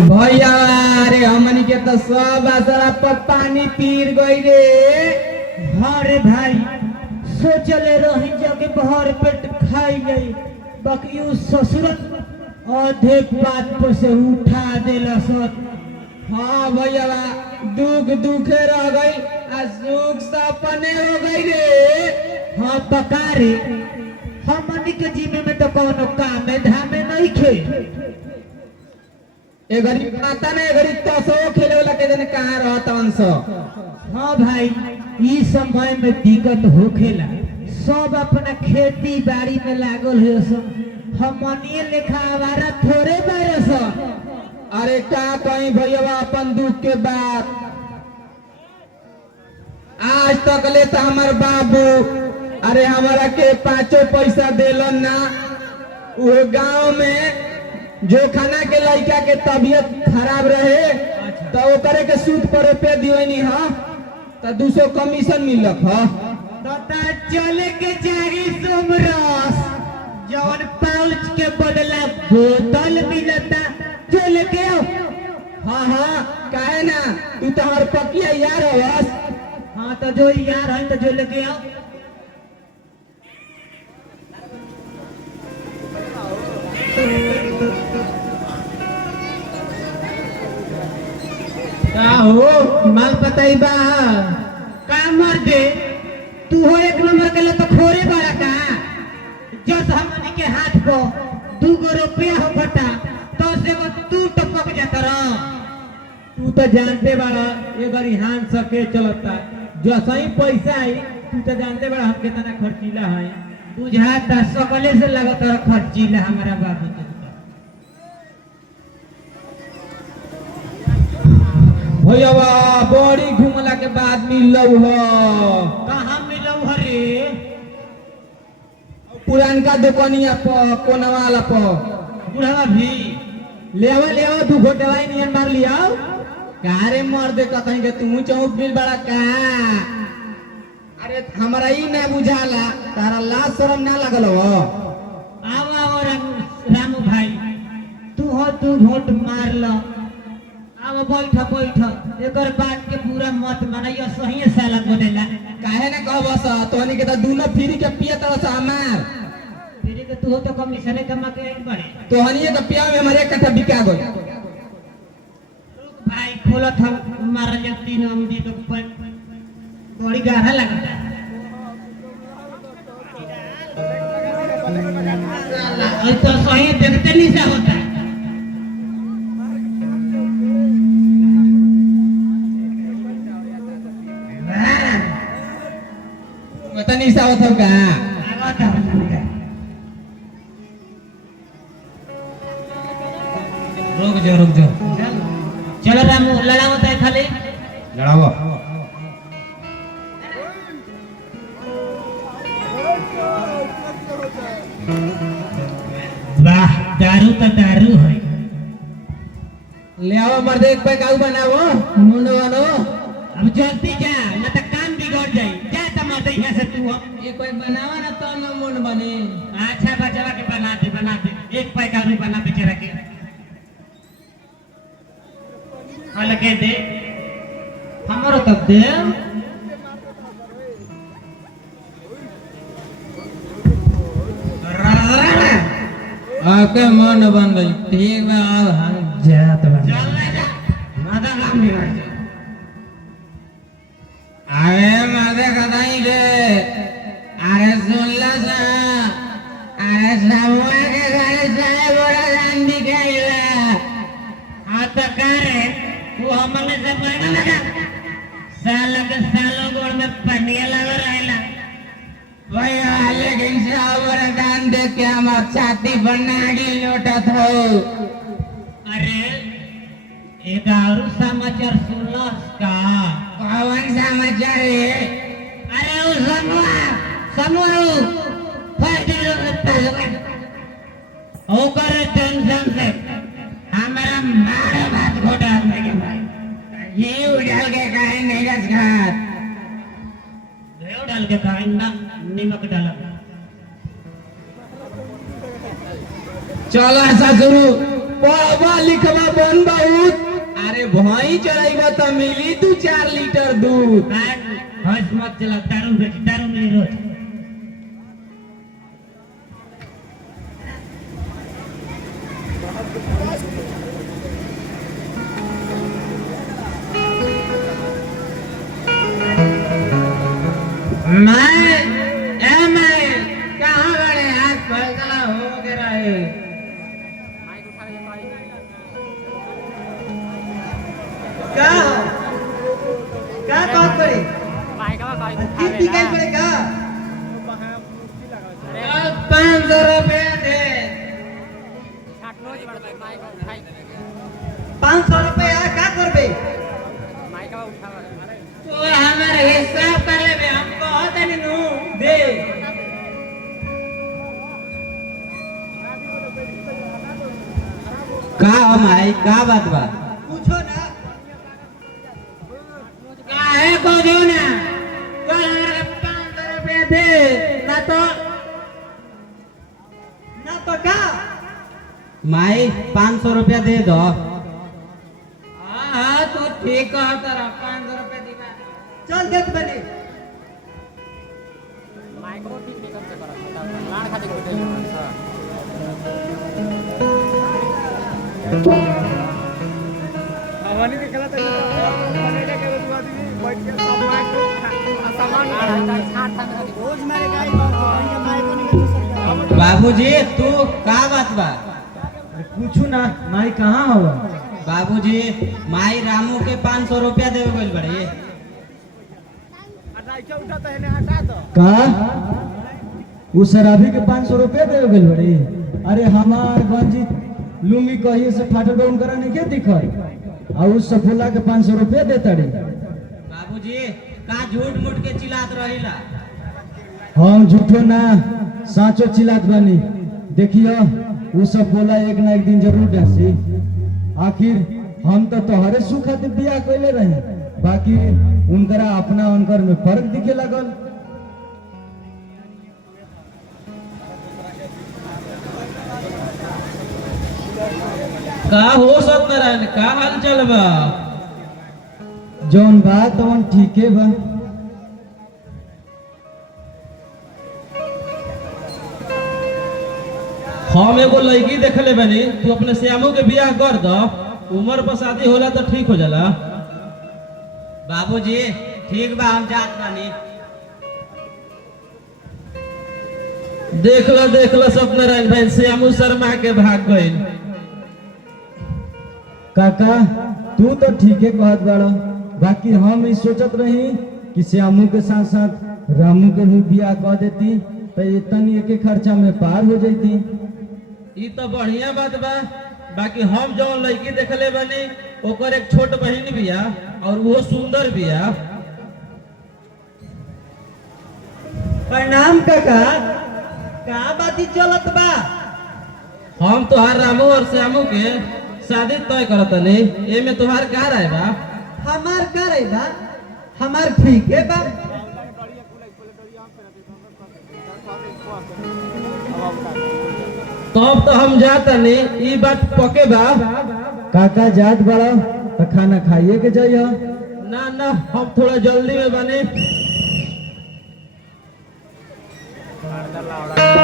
भैया रे हमनी के तो सब असरा पर पानी पीर गई रे। अरे भाई सोचले रही जगे भर पेट खाई गई बाकी उस ससुरत आधे बात पर से उठा देला सत। हाँ भैया दुख दुखे रह गई आ सुख सपने हो गई रे। हाँ पका रे हमनी के जीवन में तो कोनो काम है धामे नहीं खे। ए घड़ी पता नहीं घड़ी तसो खेले वाला के जने कहां रहता अंश। हाँ भाई इस समय में दिक्कत होखेला सब अपना खेती बाड़ी में लागल है सब हमनी लेखा आवारा थोड़े बारे सब। अरे क्या कहीं भैया अपन दुख के बात आज तक ले तो हमार बाबू अरे हमारा के 5 पैसा देलन ना। वो गांव में जो खाना के लड़का के तबीयत खराब रहे तो वो करे के सूद पर रुपये दिवनी हा तो 200 कमीशन मिलक हा। तथा चले के जारी सोमरस जवन पाउच के बदला बोतल मिलता जो लेके आओ। हाँ हाँ काहे ना तू तो हमार पकिया यार हवस। हाँ तो जो यार है तो जो लेके आओ। का हो माल पताई बा का मर दे तू हो एक नंबर के लिए तो खोरे बड़ा का जस हमनी के हाथ को 2 रुपया हो फटा तो से वो तू टपक जाता रहा। तू तो जानते बड़ा ये बारी हान सके चलता जो सही पैसा आई तू तो जानते बड़ा हम कितना खर्चीला है। बुझाता सकले से लगता खर्चीला हमारा बाबू तो। भैया बड़ी घूमला के बाद मिलौ हो। कहाँ मिलौ हरे पुरानका दुकानिया पर कोनवाला पर बुढ़ावा भी ले आवा 2 घोटवाई नियन मार लिया कारे मर दे कहीं के तू चौक बिल बड़ा का। अरे हमारा ही ना बुझाला तारा लाज शरम ना लगल हो। आओ रामू भाई तू हो 2 घोट मार लो अब बैठ एकर बात के पूरा मत मानियो सही साला बोलेला। काहे ना कह बस तोहनी के तो दोनों फ्री के पिए तरह से हमार फ्री के तू हो तो कमीशन कमा के आई बड़े तोहनी के पिया में हमारे एक कट्ठा बिका गई। रुक भाई खोलत हम मार ले 3 अमदी तो बड़ी गाढ़ा लगता साला तो सही देखते नहीं सा होता। नहीं सावत होगा रुक जाओ चलो रामू लड़ाओ तो खाली लड़ाओ। वाह दारू तो दारू है ले आओ मर्द एक पैक आउ बनाओ मुंड बनो। अब जल्दी जा ना तो काम बिगड़ जाई जा तो मत यहाँ से तू एक कोई बनावा ना तो न मुंड बने। अच्छा बचवा के बना दे एक पैक आलू बना बेचारा के अलगे दे हमारो तब दे आपके मन बन गई ठीक है अब हम जात बन चल जा मादा काम बिगड़ जा। अरे मर्दे कदाई के अरे सुनला सा अरे सामुआ के घरे साहे बड़ा जान दिखाइला। हाँ तो करे तू हमने से बना लगा सालों के सालों गोड़ में पनिया लगा रहेला भैया लेकिन सावर दान दे के हमार छाती बना के लौटत हो। अरे एक और समाचार सुनलो का कौन समाचार है? अरे वो समुआ फर्स्ट ओ करे टेंशन से हमारा मारा बात घोटा लगे भाई ये उड़ाल के काहे नहीं रस खात रेव डाल के खाए ना नमक डाला चलो ऐसा शुरू पढ़वा लिखवा बन बहुत। अरे भई चढ़ाई तो मिली 2-4 लीटर दूध। हंस मत चला, दारू बेच, दारू नहीं रोज। मैं कहाँ गए? आज फैसला हो गया है। क्या बात करे? किस टिकाई पड़ेगा? 500 रुपया दे। 500 रुपया क्या करबे? तो हमारे हिसाब कर ले, हमको होता नहीं नू दे। का हम आई का बात बा? पूछो ना। काहे को दो ना? कल हमारे 500 रुपया दे, ना तो क्या? माई 500 रुपया दे दो। हाँ तू ठीक कहा तेरा 500 रुपया दिला। चल देख बने। बाबूजी तू का बात बा? पूछू ना, माई कहाँ हुआ? बाबूजी माई रामू के 500 रुपया देवे गइल बड़े। का? वो शराबी के 500 रुपया दे गइल बड़ी? अरे हमार गंजी लुंगी कहिए से फाटल बा, उनकरा नहीं के दिखल? और उस सफोला के 500 रुपया देता रे। बाबूजी का झूठ मूठ के चिल्लात रहिला? हम झूठो ना साचो चिल्लात बानी। देखियो वो सब बोला एक ना एक दिन जरूर डसी। आखिर हम तो तोहरे सुख खातिर बियाह कइले रही, बाकी उनकरा अपना उनकर में फर्क दिखे लगल। का हो सत्यनारायण, का हाल चल बा? जौन बात तौन ठीके बा। हम एगो लड़की देखले बनी, तू अपने श्यामू के बियाह कर दो, उम्र पर शादी होला तो ठीक हो जाला। बाबूजी ठीक बा, हम जात बानी। देख लो सत्यनारायण भाई, श्यामू शर्मा के भाग गइल। काका तू तो ठीके कहत बाड़ा, बाकी हम ई सोचत रही कि श्यामू के साथ साथ रामू के भी बियाह कर देती तो इतनी एक खर्चा में पार हो जाती। ई तो बढ़िया बात बा, बाकी हम जो लड़की देखले बनी ओकर एक छोट बहन बिया और वो सुंदर बिया। प्रणाम काका, का बाती चलत बा? हम तोहार रामू और श्यामू के शादी तय करतनी, एमे तोहार का राय बा? हमार का रही बा? हमार ठीके बा। तब तो हम जातनी, ई बात पके बा। काका जात बड़ा तो खाना खाइए के जाइए। ना हम थोड़ा जल्दी में बने।